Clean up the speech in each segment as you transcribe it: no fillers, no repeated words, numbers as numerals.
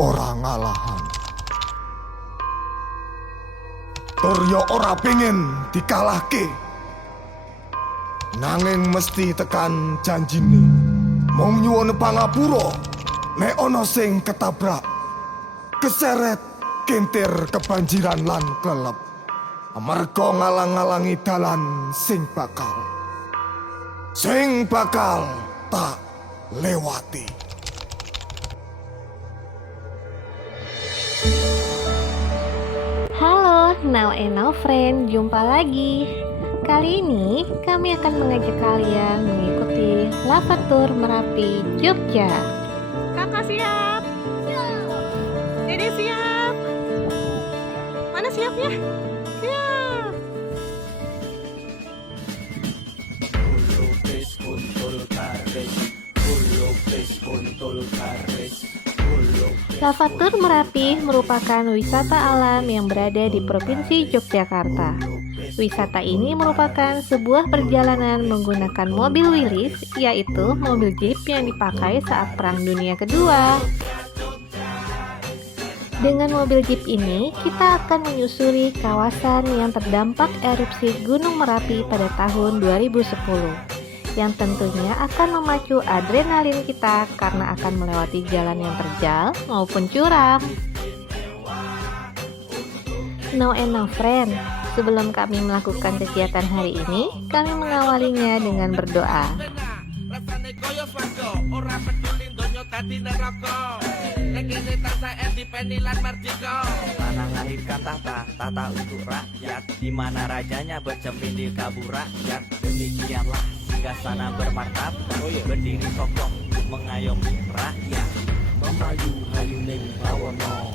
ora ngalahan. Tur yo ora pengin dikalahke. Nanging mesti tekan janjine. Mung nyuwun pangapura nek ana sing ketabrak, keseret, kentir kebanjiran lan klelep. Amarga ngalang-alangi dalan sing bakal tak lewati. Halo, now and now friend, jumpa lagi. Kali ini kami akan mengajak kalian mengikuti Lava Tour Merapi, Jogja. Kakak siap? Siap. Dede siap? Mana siapnya? Siap. Lava Tour Merapi merupakan wisata alam yang berada di Provinsi Yogyakarta. Wisata ini merupakan sebuah perjalanan menggunakan mobil Willys, yaitu mobil jeep yang dipakai saat Perang Dunia Kedua. Dengan mobil jeep ini, kita akan menyusuri kawasan yang terdampak erupsi Gunung Merapi pada tahun 2010, yang tentunya akan memacu adrenalin kita karena akan melewati jalan yang terjal maupun curam. Now and now friend, sebelum kami melakukan kegiatan hari ini, kami mengawalinya dengan berdoa. Tanah lahirkan tata untuk rakyat, di mana rajanya bercermin di kabur rakyat. Demikianlah singgasana bermartabat, berdiri kokoh mengayomi rakyat. Memayu hayuning bawono,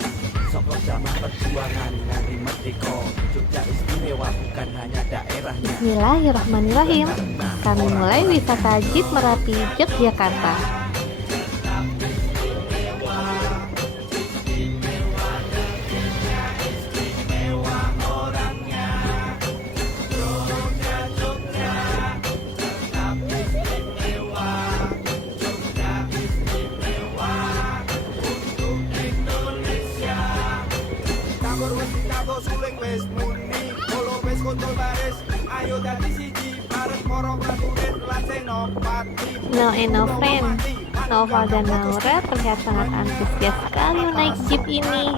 sokok zaman perjuangan dari merdeka. Jogja istimewa bukan hanya daerahnya. Bismillahirrahmanirrahim. Kami mulai wisata Jeep Merapi, Yogyakarta. Now and now friend, Nova dan Naura terlihat sangat antusias sekali naik jeep ini.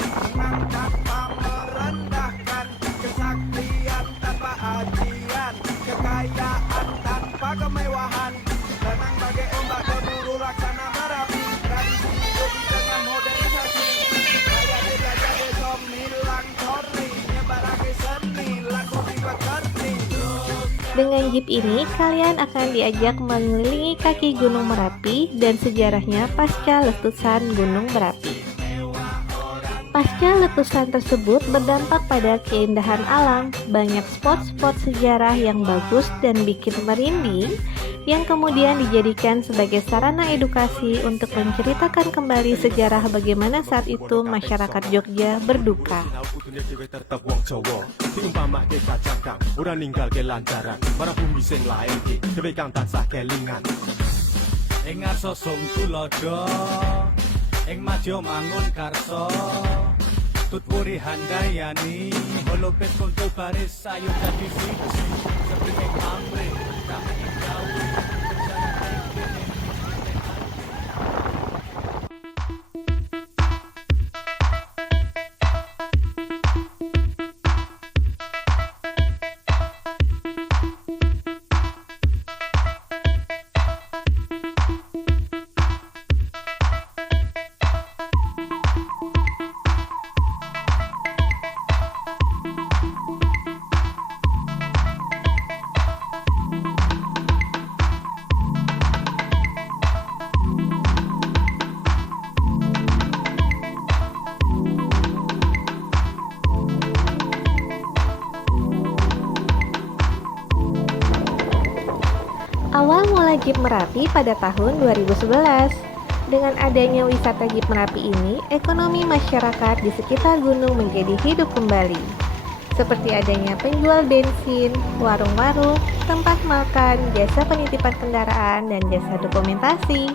Dengan jeep ini, kalian akan diajak mengelilingi kaki Gunung Merapi dan sejarahnya pasca letusan Gunung Merapi. Pasca letusan tersebut berdampak pada keindahan alam, banyak spot-spot sejarah yang bagus dan bikin merinding, yang kemudian dijadikan sebagai sarana edukasi untuk menceritakan kembali sejarah bagaimana saat itu masyarakat Jogja berduka. Ing ngarsa sung tulodo, ing madya mangun karso, tutwuri handayani, holopes konto baris sayo dadi siji, sepring amre, kami jauh. Awal mula Jeep Merapi pada tahun 2011. Dengan adanya wisata Jeep Merapi ini, ekonomi masyarakat di sekitar gunung menjadi hidup kembali. Seperti adanya penjual bensin, warung-warung, tempat makan, jasa penitipan kendaraan, dan jasa dokumentasi.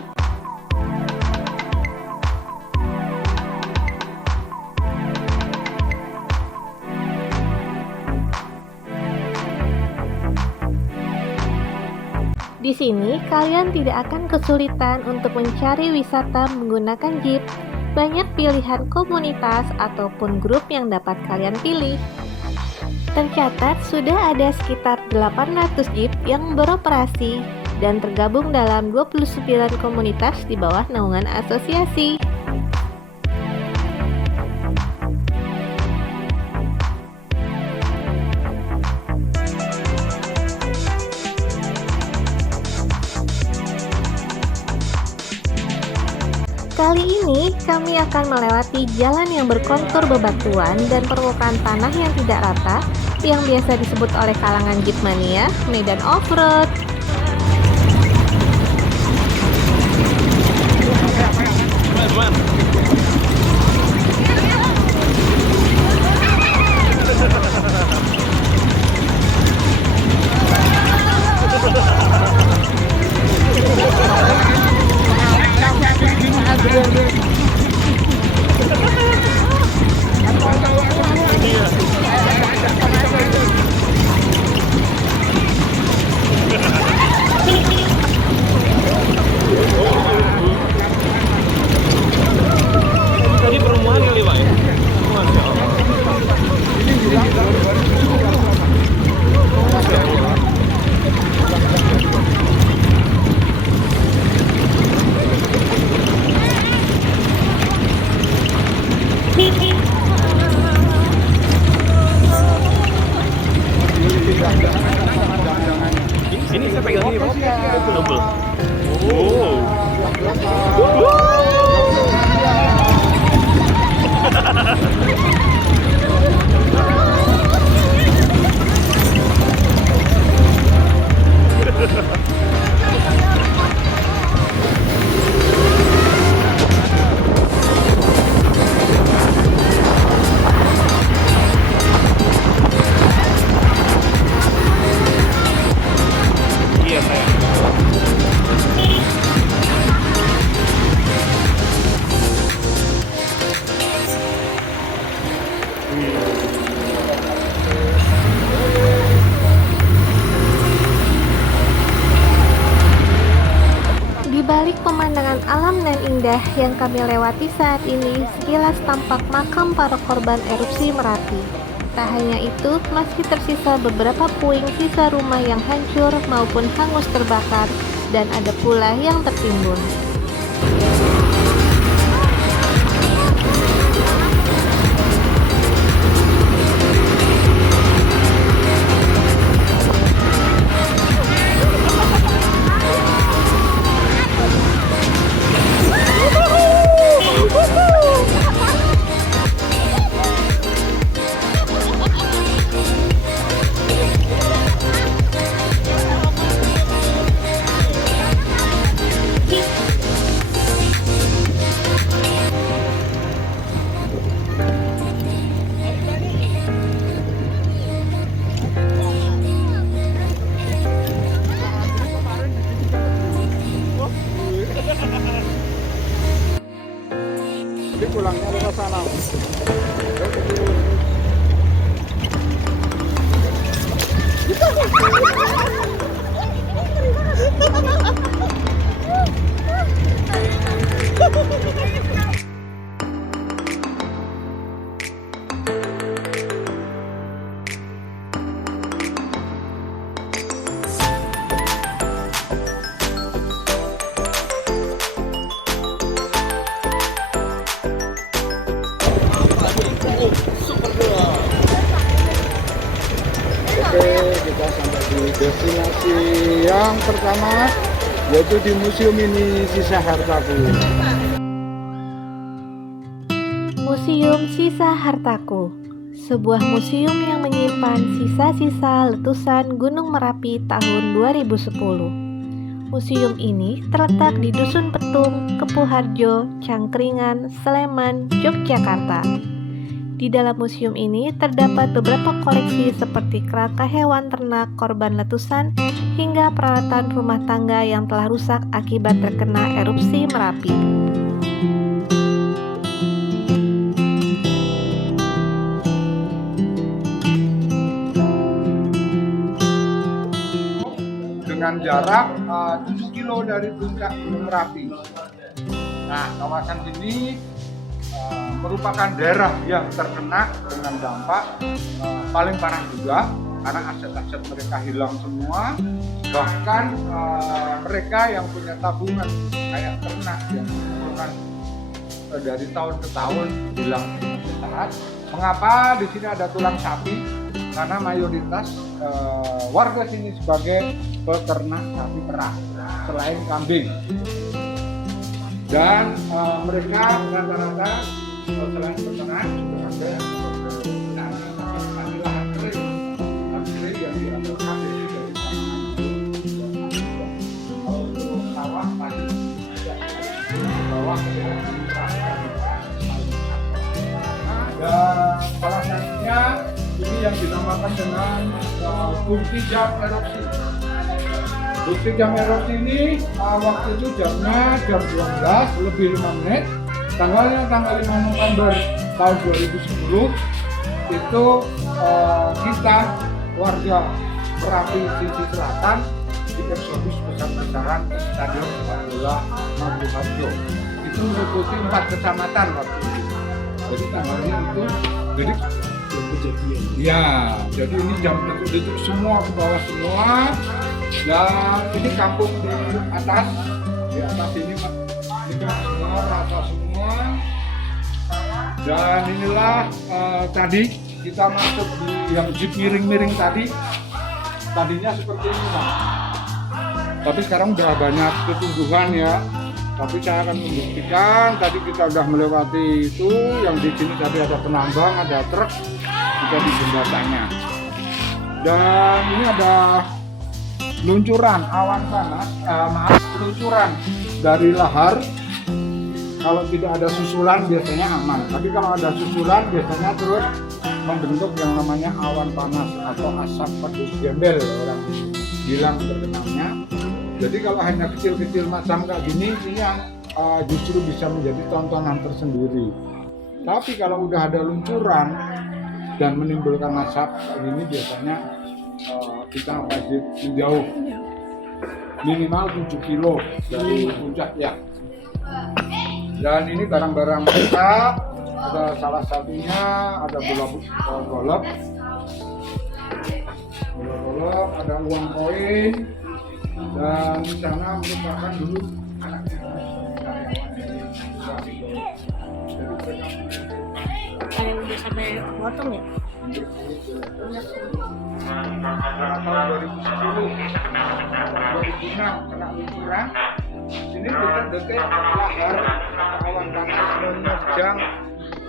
Di sini kalian tidak akan kesulitan untuk mencari wisata menggunakan jeep. Banyak pilihan komunitas ataupun grup yang dapat kalian pilih. Tercatat sudah ada sekitar 800 jeep yang beroperasi dan tergabung dalam 29 komunitas di bawah naungan asosiasi. Kali ini kami akan melewati jalan yang berkontur bebatuan dan permukaan tanah yang tidak rata yang biasa disebut oleh kalangan jeep mania medan off-road. Tadi perumahan kali Pak ya? Masya Allah. Ini saya pegang ini Pak. Double. Oh. Iya saya. Di balik pemandangan alam dan indah yang kami lewati saat ini, sekilas tampak makam para korban erupsi Merapi. Tak hanya itu, masih tersisa beberapa puing sisa rumah yang hancur maupun hangus terbakar, dan ada pula yang tertimbun. Pulangnya lewat sana. Oke, kita sampai di destinasi yang pertama, yaitu di Museum ini Sisa Hartaku. Museum Sisa Hartaku, sebuah museum yang menyimpan sisa-sisa letusan Gunung Merapi tahun 2010. Museum ini terletak di Dusun Petung, Kepuharjo, Cangkringan, Sleman, Yogyakarta. Di dalam museum ini terdapat beberapa koleksi seperti kerangka hewan ternak korban letusan hingga peralatan rumah tangga yang telah rusak akibat terkena erupsi Merapi. Dengan dengan jarak 7 kilo dari puncak Gunung Merapi. Nah, kawasan ini merupakan daerah yang terkena dengan dampak paling parah juga karena aset-aset mereka hilang semua. Bahkan mereka yang punya tabungan kayak ternak yang mengumpulkan dari tahun ke tahun hilang saat. Mengapa di sini ada tulang sapi? Karena mayoritas warga sini sebagai peternak sapi perah selain kambing. Dan mereka rata-rata selain peternak juga ada lahan kering yang diambilkan dari kalau untuk sawah padi bawah dan salah satunya ini yang dinamakan dengan bukti jam erupsi. Bukti jam erupsi ini waktu itu jamnya jam 12 lebih 5 menit. Tanggalnya tanggal 5 November tahun 2010 itu kita warga Merapi sisi selatan di eksodus besar-besaran ke Stadion Sepak Bola Mambu Harjo. Itu meliputi 4 kecamatan waktu itu. Jadi tanggalnya itu jadi kejadian. Ya, jadi ini jam itu semua ke bawah semua. Dan ini kampung di atas ini kan semua rata semua. Dan inilah tadi kita masuk di yang jeep miring-miring tadinya seperti ini Pak. Tapi sekarang udah banyak ketumbuhan ya. Tapi saya akan membuktikan tadi kita udah melewati itu yang di sini tadi ada penambang, ada truk juga di jembatannya. Dan ini ada luncuran awan panas, luncuran dari lahar. Kalau tidak ada susulan biasanya aman, tapi kalau ada susulan biasanya terus membentuk yang namanya awan panas atau asap pedus gembel orang bilang terkenalnya. Jadi kalau hanya kecil-kecil macam kayak gini, ini yang justru bisa menjadi tontonan tersendiri. Tapi kalau udah ada luncuran dan menimbulkan asap kayak gini, biasanya kita wajib menjauh minimal 7 kilo dari puncak ya. Dan ini barang-barang kita, ada salah satunya ada golok, ada uang koin, dan di sana merupakan dulu anak Ada yang udah sampai potong ya? tahun 2010, 2006 kena luncuran. Sini detik-detik lahar awan panas menerjang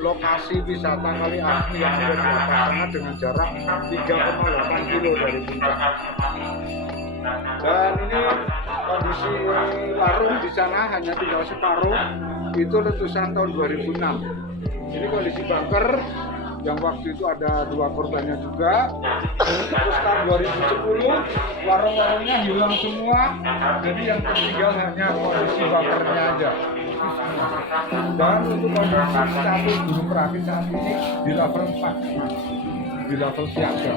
lokasi wisata Kali Api yang ada di atas sana dengan jarak 3,8 kilo dari puncak. Dan ini kondisi larung di sana hanya tinggal separuh, itu letusan tahun 2006. Ini kondisi bunker yang waktu itu ada 2 korbannya juga. Terus tahun 2010 warung-warungnya hilang semua, jadi yang tertinggal hanya kondisi bunkernya aja. Dan untuk kondisi status Gunung Merapi saat ini di level 4, di level siaga.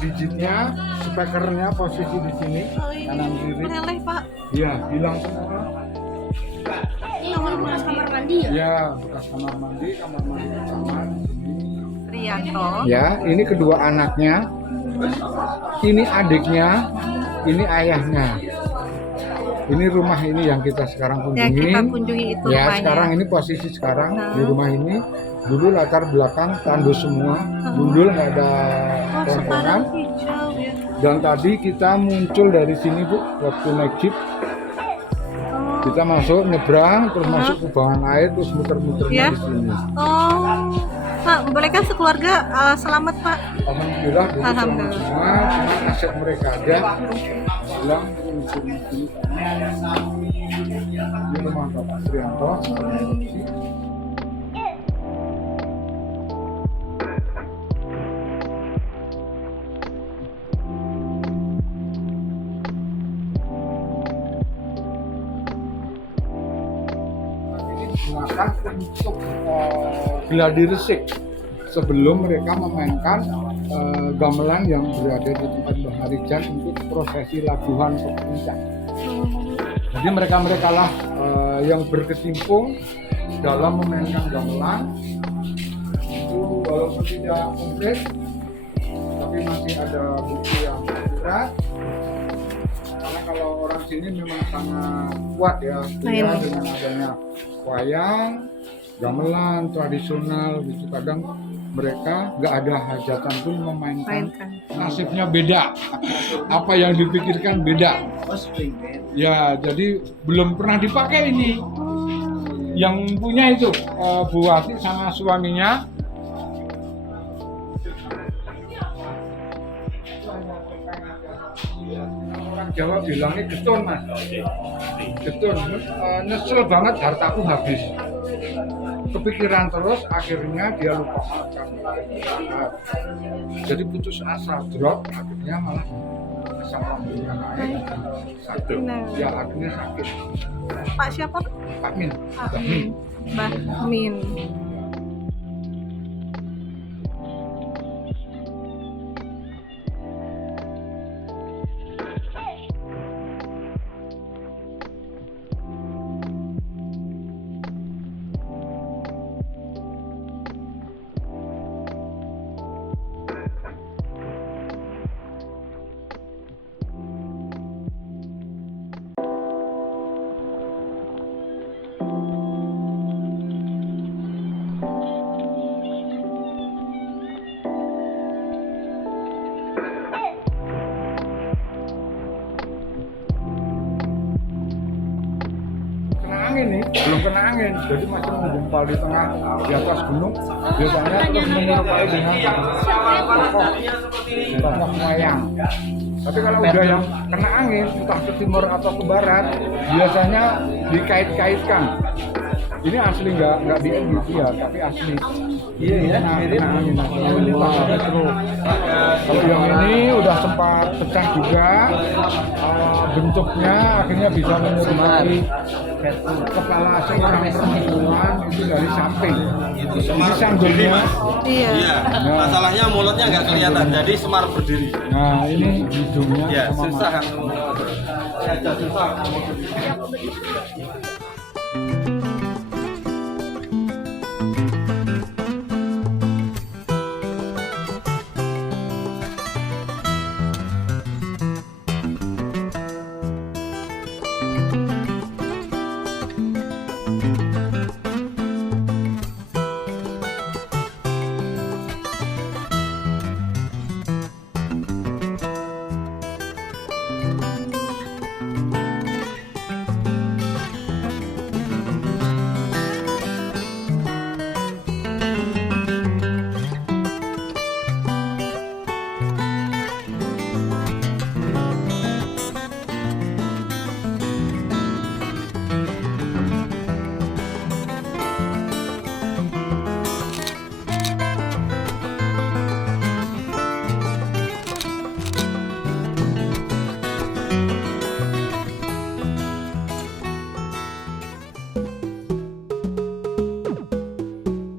digitnya, speakernya posisi di sini, kanan kiri. Meleleh, Pak. Ya, hilang semua. Ini kamar bekas kamar mandi ya? Ya, bekas kamar mandi kamar sini. Rianto. Ya, ini kedua anaknya. Ini adiknya, ini ayahnya. Ini rumah ini yang kita sekarang kunjungi. Yang kita kunjungi itu Ya, rumahnya. sekarang ini posisi sekarang di rumah ini. Dulu latar belakang tandus semua, gundul nggak ada Oh, pohon-pohonan. sekarang hijau ya. Dan tadi kita muncul dari sini Bu, waktu naik jeep. Kita masuk nyebrang, terus masuk ke kubangan air, terus muter-muternya Ya. di sini. Oh, Pak, mereka sekeluarga selamat, Pak. Alhamdulillah, jadi selamat Alhamdulillah. semua. Cuma aset mereka aja hilang. Ini rumah Bapak Trianto. Digunakan untuk gladi resik sebelum mereka memainkan gamelan yang berada di tempat Mbah Harijan untuk prosesi labuhan ke puncak. Jadi mereka lah yang berkecimpung dalam memainkan gamelan itu walaupun tidak komplit tapi masih ada bukti yang akurat. Karena kalau orang sini memang sangat kuat ya dengan adanya wayang, gamelan tradisional gitu. Kadang mereka nggak ada hajatan pun memainkan. Nasibnya beda. Apa yang dipikirkan beda. Ya, jadi belum pernah dipakai ini. Yang punya itu Bu Wati sama suaminya. Orang Jawa bilangnya getun Mas. Getun, nyesel banget hartaku habis. Kepikiran terus, akhirnya dia lupa makan. Jadi putus asa, drop, akhirnya malah asam lambungnya naik, sakit. Ya akhirnya sakit. Pak siapa? Pak Min. Pak Min. Mbah Min. Angin nih, belum kena angin, jadi masih menggumpal di tengah di atas gunung. Biasanya terus menyerupai dengan tokoh wayang. Tapi kalau udah yang kena angin, entah ke timur atau ke barat, biasanya dikait-kaitkan. Ini asli nggak diedit ya, tapi asli. Iya ya, kena angin. Kalau yang ini udah sempat pecah juga, bentuknya akhirnya bisa menyerupai kepala seorang perempuan itu dari samping. Ini sanggulnya. Iya. Iya. Masalahnya mulutnya nggak kelihatan, jadi semar berdiri. Nah ini hidungnya Ya, sama susah kan.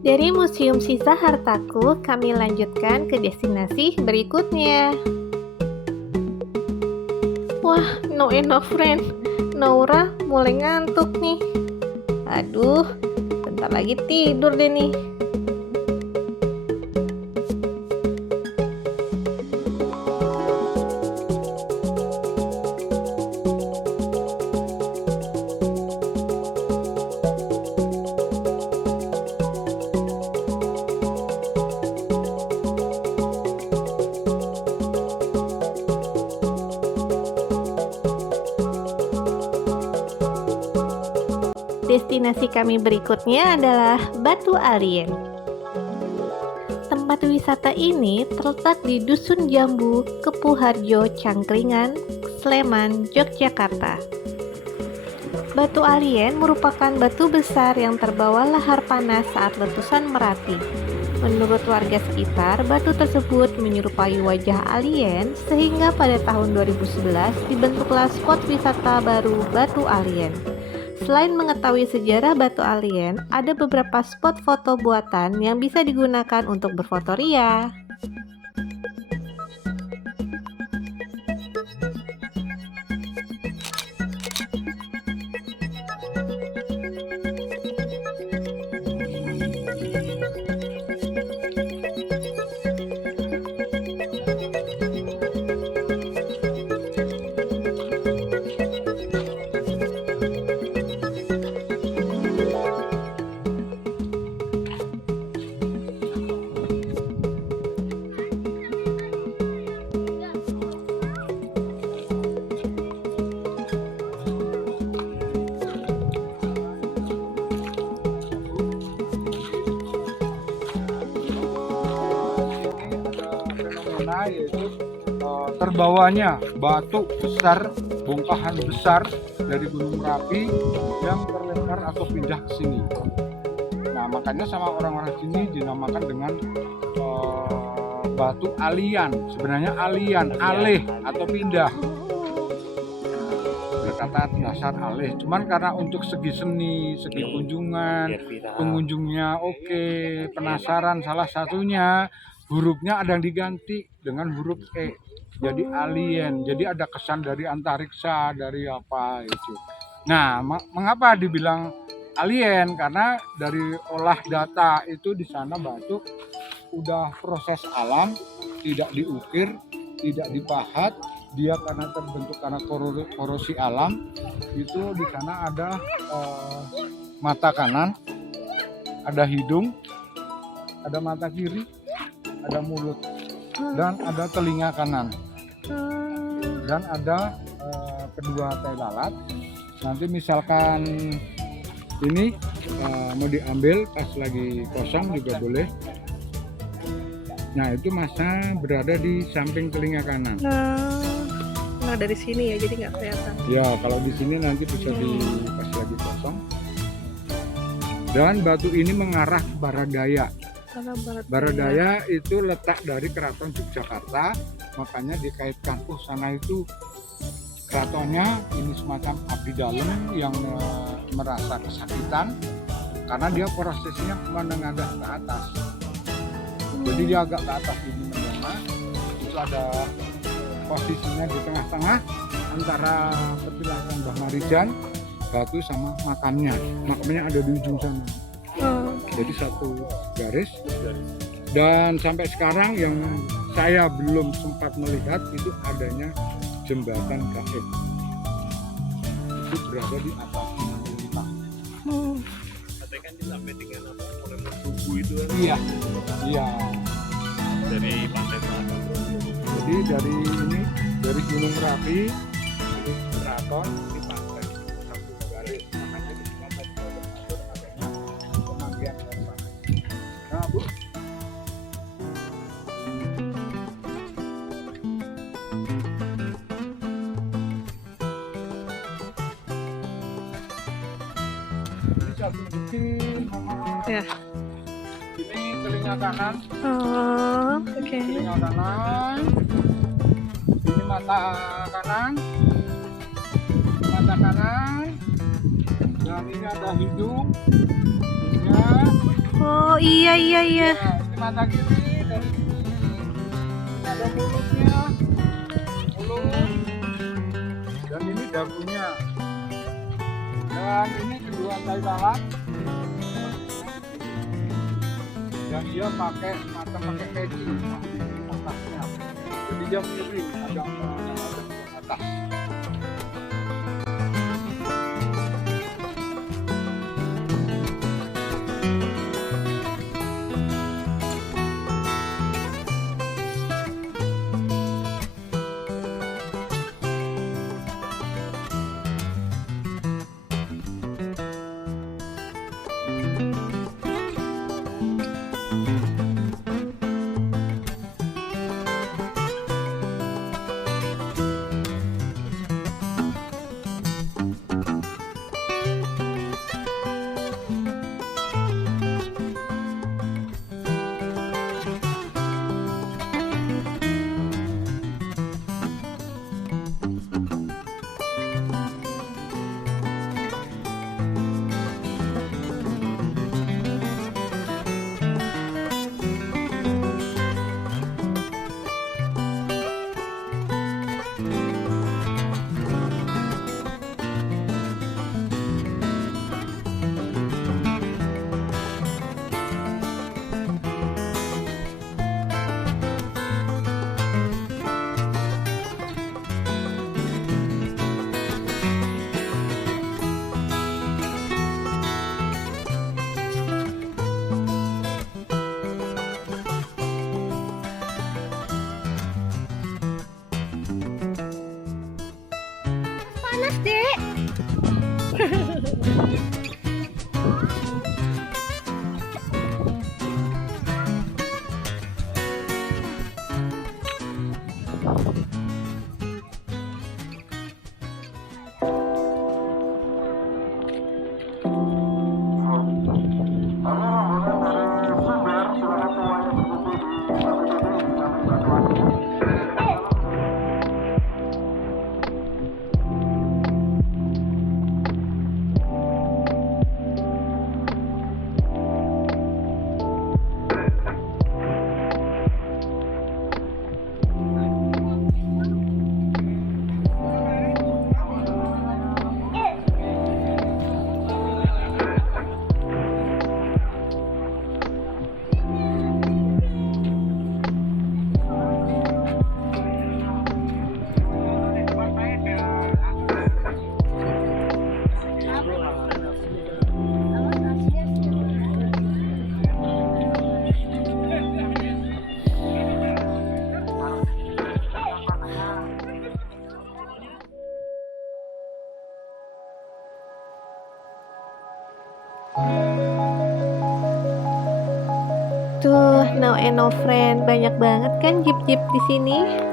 Dari Museum Sisa Hartaku, kami lanjutkan ke destinasi berikutnya. Wah, no enough friend. Naura mulai ngantuk nih. Aduh, bentar lagi tidur deh nih. Destinasi kami berikutnya adalah Batu Alien. Tempat wisata ini terletak di Dusun Jambu, Kepuharjo, Cangkringan, Sleman, Yogyakarta. Batu Alien merupakan batu besar yang terbawa lahar panas saat letusan Merapi. Menurut warga sekitar, batu tersebut menyerupai wajah alien sehingga pada tahun 2011 dibentuklah spot wisata baru Batu Alien. Selain mengetahui sejarah batu alien, ada beberapa spot foto buatan yang bisa digunakan untuk berfoto ria. Yaitu terbawanya batu besar, bongkahan besar dari Gunung Merapi yang terlempar atau pindah ke sini. Nah, makanya sama orang-orang sini dinamakan dengan batu alian. Sebenarnya alian, alih atau pindah. Berkata dasar alih. Cuman karena untuk segi seni, segi kunjungan, pengunjungnya oke, penasaran, salah satunya hurufnya ada yang diganti dengan huruf E, jadi alien. Jadi ada kesan dari antariksa, dari apa itu. Nah, mengapa dibilang alien? Karena dari olah data itu di sana batu udah proses alam, tidak diukir, tidak dipahat, dia karena terbentuk karena korosi alam. Itu di sana ada mata kanan, ada hidung, ada mata kiri, ada mulut, dan ada telinga kanan, dan ada kedua tai lalat. Nanti misalkan ini mau diambil pas lagi kosong juga boleh. Nah, itu masa berada di samping telinga kanan. Nah dari sini ya, jadi nggak kelihatan. Ya, kalau di sini nanti bisa di pas lagi kosong. Dan batu ini mengarah ke barat daya. Barat daya itu letak dari keraton Yogyakarta, makanya dikaitkan sana itu keratonnya ini semacam abdi dalam yang merasa kesakitan karena dia prosesnya menengadah ke atas. Jadi dia agak ke atas ini menengah, itu ada posisinya di tengah-tengah antara petilasan Mbah Marijan, batu sama makamnya. Makamnya ada di ujung sana. Jadi satu garis. Dan sampai sekarang yang saya belum sempat melihat itu adanya jembatan gaib. Itu berada di atas kita. Katanya kan disampai dengan apa? Oleh tubuh itu kan? Iya, iya. Dari pantai selatan. Jadi dari ini, dari Gunung Merapi, dari keraton di pantai satu garis. Makanya di sini ada adanya pemandian dari sana. Nah, Bu. Ini saya tunjukin, Ya. ini telinga kanan. Oh, oke. Telinga kanan, ini mata kanan, dan ini ada hidung, ya, Oh iya iya iya. Ya, ini mata kiri dari sini. Ini ada mulutnya, mulut, dan ini dagunya. Dan ini kedua tai lalat. Dan dia pakai peci di atasnya. Jadi dia miring agak ke atas. Panas, Dek. Tuh, now and no friend, banyak banget kan jeep-jeep di sini.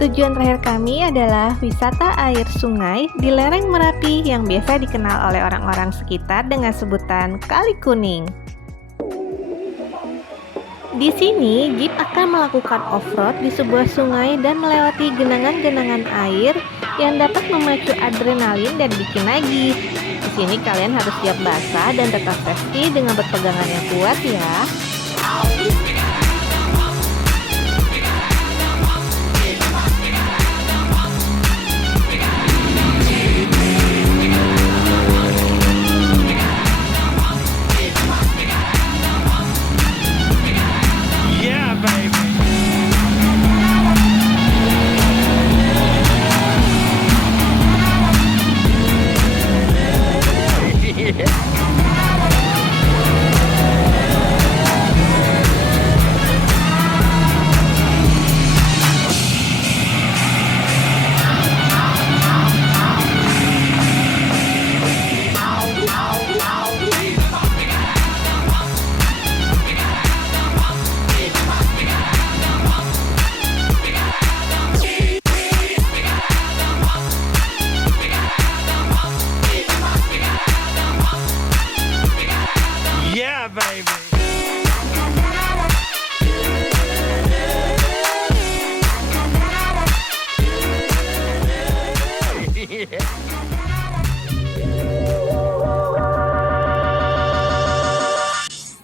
Tujuan terakhir kami adalah wisata air sungai di lereng Merapi yang biasa dikenal oleh orang-orang sekitar dengan sebutan Kali Kuning. Di sini, Jeep akan melakukan off-road di sebuah sungai dan melewati genangan-genangan air yang dapat memacu adrenalin dan bikin nagih. Di sini kalian harus siap basah dan tetap safety dengan berpegangan yang kuat ya.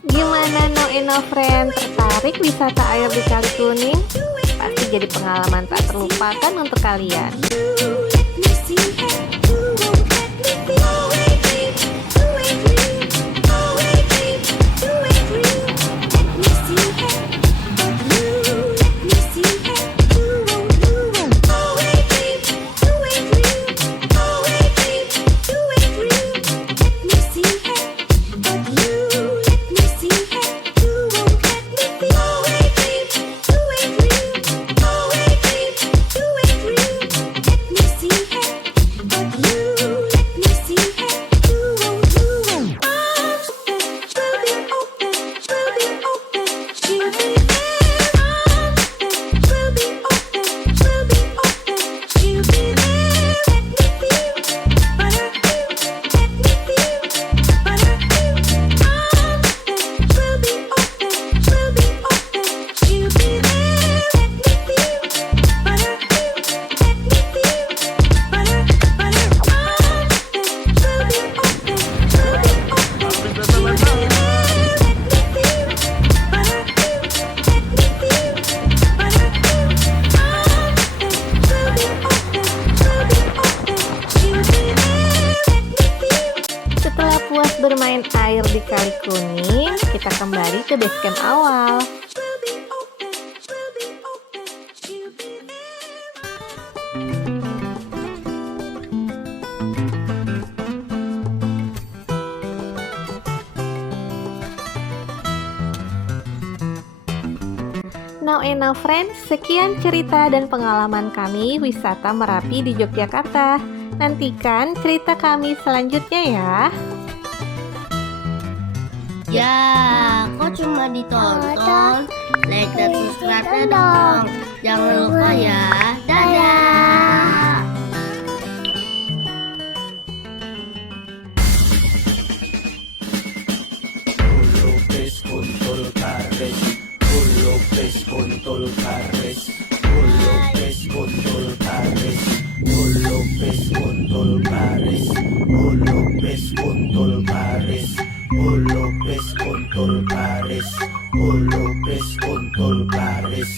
Gimana no friend, tertarik wisata air di Kali Kuning? Pasti jadi pengalaman tak terlupakan untuk kalian. Bermain air di Kali Kuning, kita kembali ke base camp awal. Now friends, sekian cerita dan pengalaman kami wisata Merapi di Yogyakarta. Nantikan cerita kami selanjutnya ya. Ya, kok cuma ditonton? Like dan subscribe-nya dong. Jangan lupa ya. Dadah. Lupis kuntul karis, lupis kuntul karis, lupis kuntul karis, lupis kuntul karis, lupis kuntul karis, lupis kuntul karis, lupis kuntul karis.